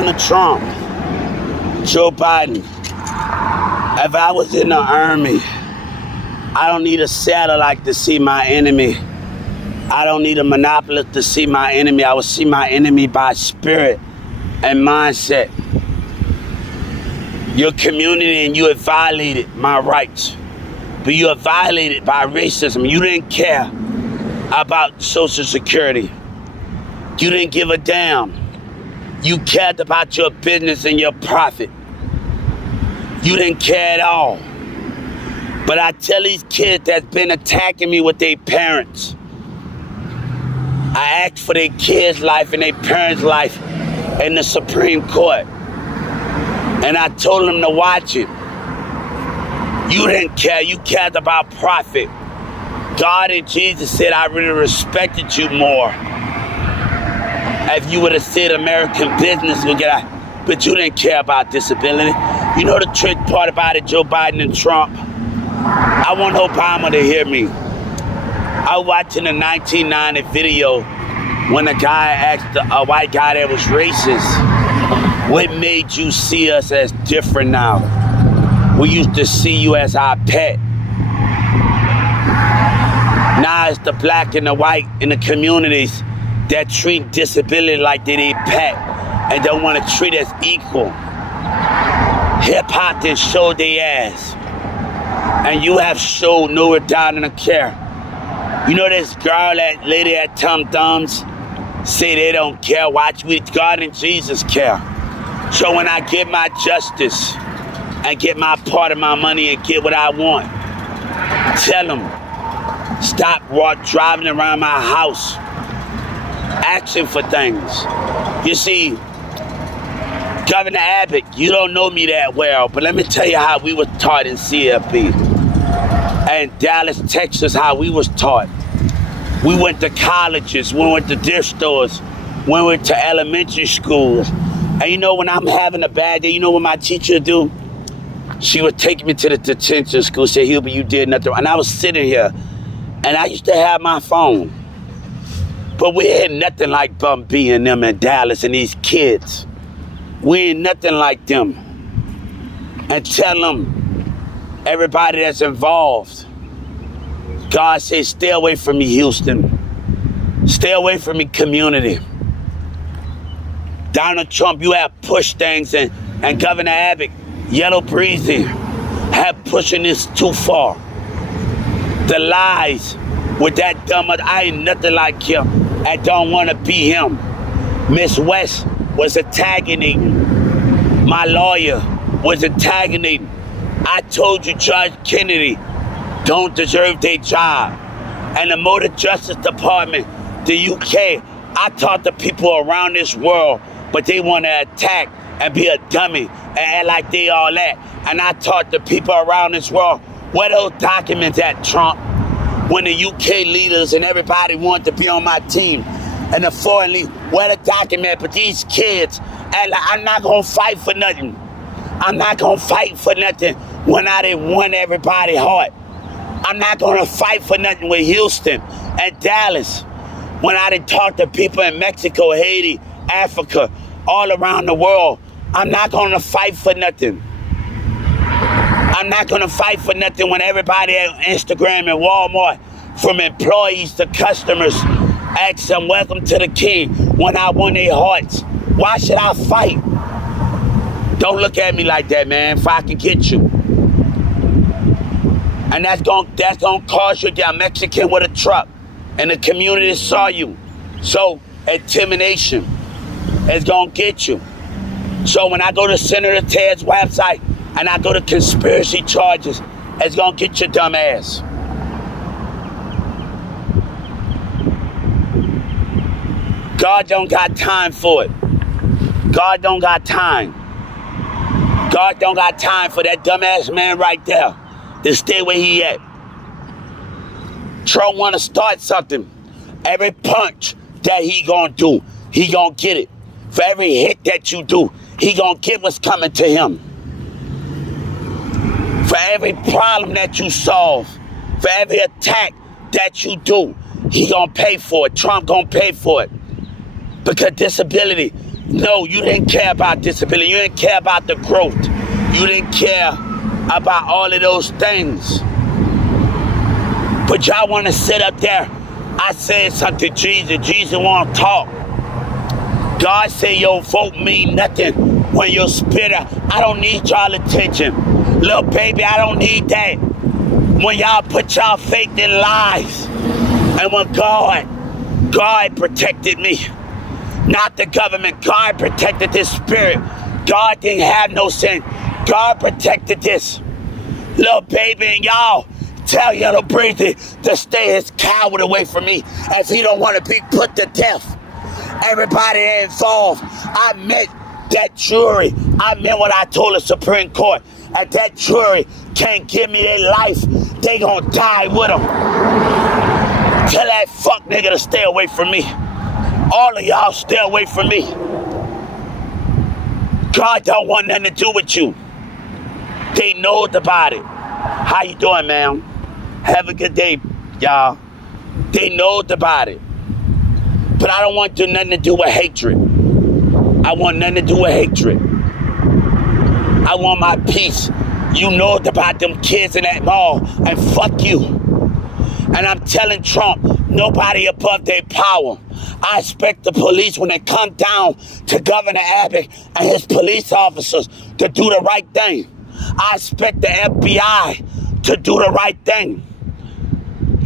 Donald Trump, Joe Biden, if I was in the army, I don't need a satellite to see my enemy. I don't need a monopolist to see my enemy. I will see my enemy by spirit and mindset. Your community and you have violated my rights. But you have violated by racism. You didn't care about Social Security. You didn't give a damn. You cared about your business and your profit. You didn't care at all. But I tell these kids that's been attacking me with their parents, I asked for their kids' life and their parents' life in the Supreme Court. And I told them to watch it. You didn't care. You cared about profit. God and Jesus said, I really respected you more if you would have said American business would get out. But you didn't care about disability. You know the trick part about it, Joe Biden and Trump? I want Obama to hear me. I was watching a 1990 video when a guy asked a white guy that was racist, what made you see us as different now? We used to see you as our pet. Now it's the black and the white in the communities that treat disability like they their pet and don't want to treat us equal. Hip-hop then showed their ass. And you have showed nowhere down in the care. You know this girl, that lady at Tum Thumbs, say they don't care. Watch me, God and Jesus care. So when I get my justice and get my part of my money and get what I want, tell them, stop driving around my house, asking for things. You see, Governor Abbott, you don't know me that well, but let me tell you how we were taught in CFP. And Dallas, Texas, how we was taught. We went to colleges, we went to thrift stores, we went to elementary schools. And you know, when I'm having a bad day, you know what my teacher would do? She would take me to the detention school, say, Hubert, you did nothing wrong. And I was sitting here, and I used to have my phone. But we ain't nothing like Bum B and them in Dallas and these kids. We ain't nothing like them. And tell them, everybody that's involved, God says, stay away from me, Houston. Stay away from me, community. Donald Trump, you have pushed things, and Governor Abbott, Yellow Breezy, have pushing this too far. The lies with that dumb, I ain't nothing like him. I don't want to be him. Miss West was antagonizing. My lawyer was antagonizing. I told you Judge Kennedy don't deserve their job. And the Motor Justice Department, the UK, I taught the people around this world, but they want to attack and be a dummy and act like they all that. And I taught the people around this world, where those documents at, Trump? When the UK leaders and everybody wanted to be on my team, and the foreign leaders, where the document? But these kids, and I'm not going to fight for nothing. I'm not going to fight for nothing when I didn't won everybody's heart. I'm not going to fight for nothing with Houston and Dallas when I didn't talk to people in Mexico, Haiti, Africa, all around the world. I'm not going to fight for nothing. I'm not going to fight for nothing when everybody at Instagram and Walmart, from employees to customers, ask them, welcome to the king, when I won their hearts. Why should I fight? Don't look at me like that, man, if I can get you. And that's gonna cause you to get a Mexican with a truck. And the community saw you. So intimidation is gonna get you. So when I go to Senator Ted's website and I go to conspiracy charges, it's gonna get your dumb ass. God don't got time for it. God don't got time. God don't got time for that dumbass man right there to stay where he at. Trump want to start something. Every punch that he gonna do, he gonna get it. For every hit that you do, he gonna get what's coming to him. For every problem that you solve, for every attack that you do, he gonna pay for it. Trump gonna pay for it. Because disability No, you didn't care about disability. You didn't care about the growth. You didn't care about all of those things. But y'all want to sit up there. I said something to Jesus. Jesus want to talk. God said your vote mean nothing when you're spirit. I don't need y'all attention. Little baby, I don't need that. When y'all put y'all faith in lies. And when God protected me. Not the government. God protected this spirit. God didn't have no sin. God protected this. Little baby, and y'all tell Yellow Breezy to stay his coward away from me as he don't want to be put to death. Everybody involved. I met that jury. I meant what I told the Supreme Court. And that jury can't give me their life. They gonna die with them. Tell that fuck nigga to stay away from me. All of y'all stay away from me. God don't want nothing to do with you. They know about it. How you doing, ma'am? Have a good day, y'all. They know about it. But I don't want nothing to do with hatred. I want nothing to do with hatred. I want my peace. You know about them kids in that mall, and fuck you. And I'm telling Trump, nobody above their power. I expect the police, when they come down to Governor Abbott and his police officers, to do the right thing. I expect the FBI to do the right thing.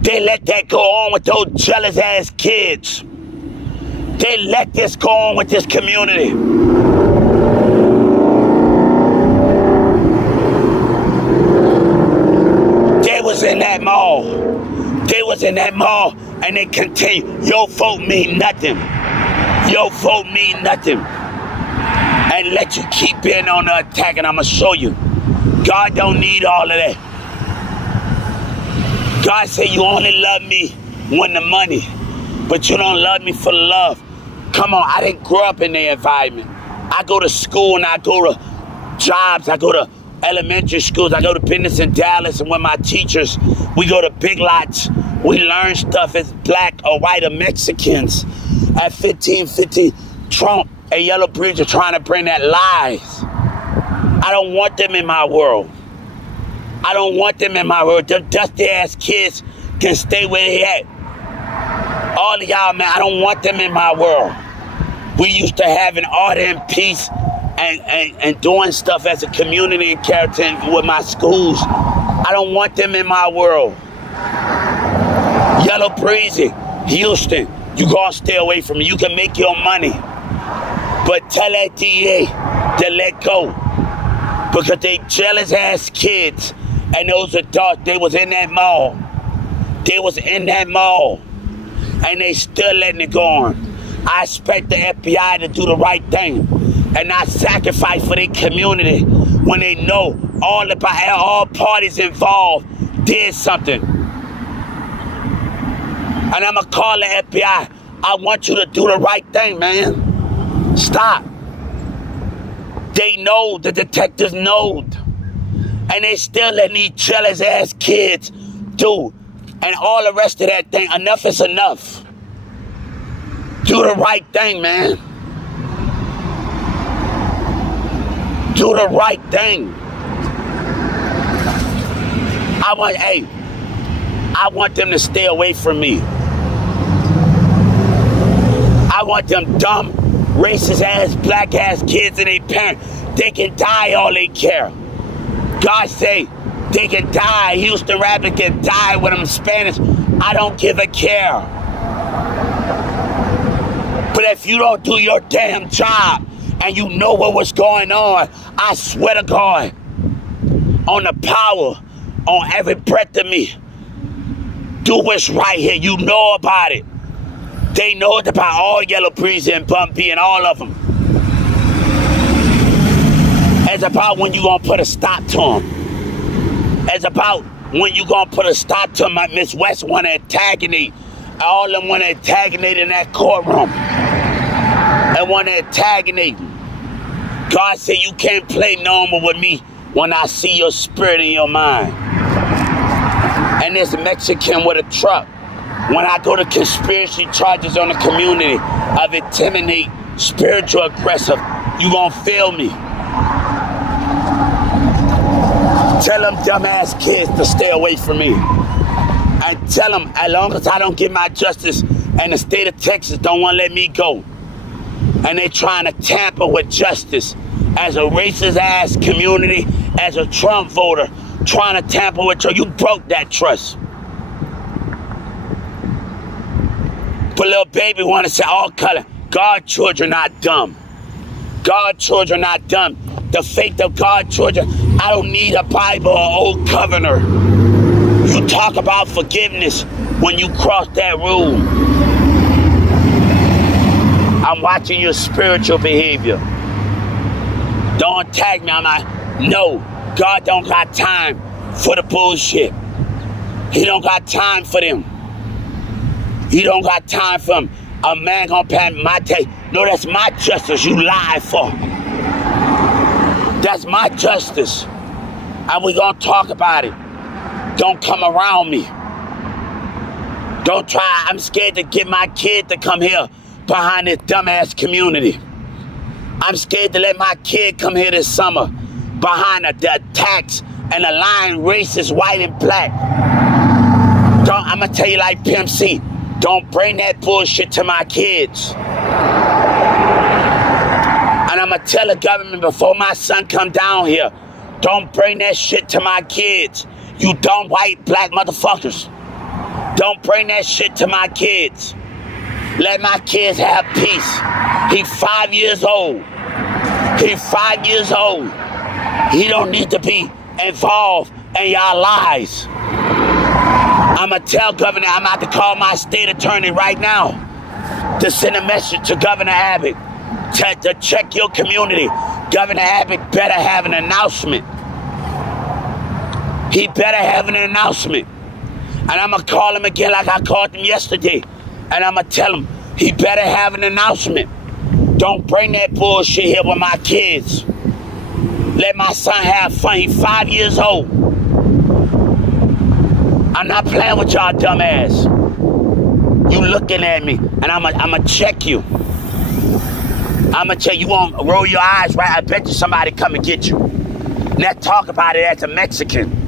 They let that go on with those jealous ass kids. They let this go on with this community. They was in that mall. They was in that mall and they continue. Your vote mean nothing. Your vote mean nothing. And let you keep being on the attack, and I'm going to show you. God don't need all of that. God said you only love me when the money, but you don't love me for the love. Come on, I didn't grow up in the environment. I go to school and I go to jobs. I go to elementary schools. I go to business in Dallas, and with my teachers, we go to Big Lots. We learn stuff as black or white or Mexicans. At 15, Trump and Yellow Breezy are trying to bring that lies. I don't want them in my world. I don't want them in my world. Them dusty ass kids can stay where they at. All of y'all, man, I don't want them in my world. We used to have an order and peace and doing stuff as a community and character with my schools. I don't want them in my world. Yellow Breezy, Houston, you gonna stay away from me. You can make your money. But tell that DA to let go. Because they jealous ass kids and those adults, they was in that mall. They was in that mall. And they still letting it go on. I expect the FBI to do the right thing and not sacrifice for their community when they know all parties involved did something. And I'm going to call the FBI. I want you to do the right thing, man. Stop. They know, the detectives know. And they still letting these jealous ass kids do. And all the rest of that thing. Enough is enough. Do the right thing, man. Do the right thing. I want them to stay away from me. I want them dumb, racist ass, black ass kids and their parents. They can die all they care. God say they can die. Houston Rabbit can die with them Spanish. I don't give a care. But if you don't do your damn job and you know what was going on, I swear to God, on the power, on every breath of me, do what's right here. You know about it. They know it about all Yellow Breezy and Bumpy and all of them. It's about when you gonna put a stop to them. It's about when you gonna put a stop to them. Miss West wanna antagonate. All of them wanna antagonate in that courtroom. And wanna antagonate. God said you can't play normal with me when I see your spirit in your mind. And this Mexican with a truck. When I go to conspiracy charges on the community of intimidate spiritual aggressive, you gonna fail me. Tell them dumbass kids to stay away from me. And tell them, as long as I don't get my justice and the state of Texas don't want to let me go, and they trying to tamper with justice as a racist ass community, as a Trump voter, trying to tamper with you broke that trust. But little baby want to say all color. God children not dumb. God children not dumb. The faith of God children, I don't need a Bible or old covenant. You talk about forgiveness when you cross that rule. I'm watching your spiritual behavior. Don't attack me. I'm like, no, God don't got time for the bullshit. He don't got time for them. He don't got time for them. A man gonna pay my take. No, that's my justice you lied for. That's my justice. And we gonna talk about it. Don't come around me. Don't try. I'm scared to get my kid to come here behind this dumbass community. I'm scared to let my kid come here this summer behind the attacks and the lying racist white and black. I'm gonna tell you like Pimp C, don't bring that bullshit to my kids. And I'm gonna tell the government before my son come down here, don't bring that shit to my kids. You dumb white black motherfuckers. Don't bring that shit to my kids. Let my kids have peace. He's 5 years old. He's 5 years old. He don't need to be involved in y'all lies. I'm going to tell Governor, I'm about to call my state attorney right now to send a message to Governor Abbott to check your community. Governor Abbott better have an announcement. He better have an announcement. And I'm going to call him again like I called him yesterday. And I'm going to tell him he better have an announcement. Don't bring that bullshit here with my kids. Let my son have fun. He's 5 years old. I'm not playing with y'all dumbass. You looking at me, and I'm going to check you. I'm going to check you. Won't roll your eyes, right? I bet you somebody come and get you. Let's talk about it as a Mexican.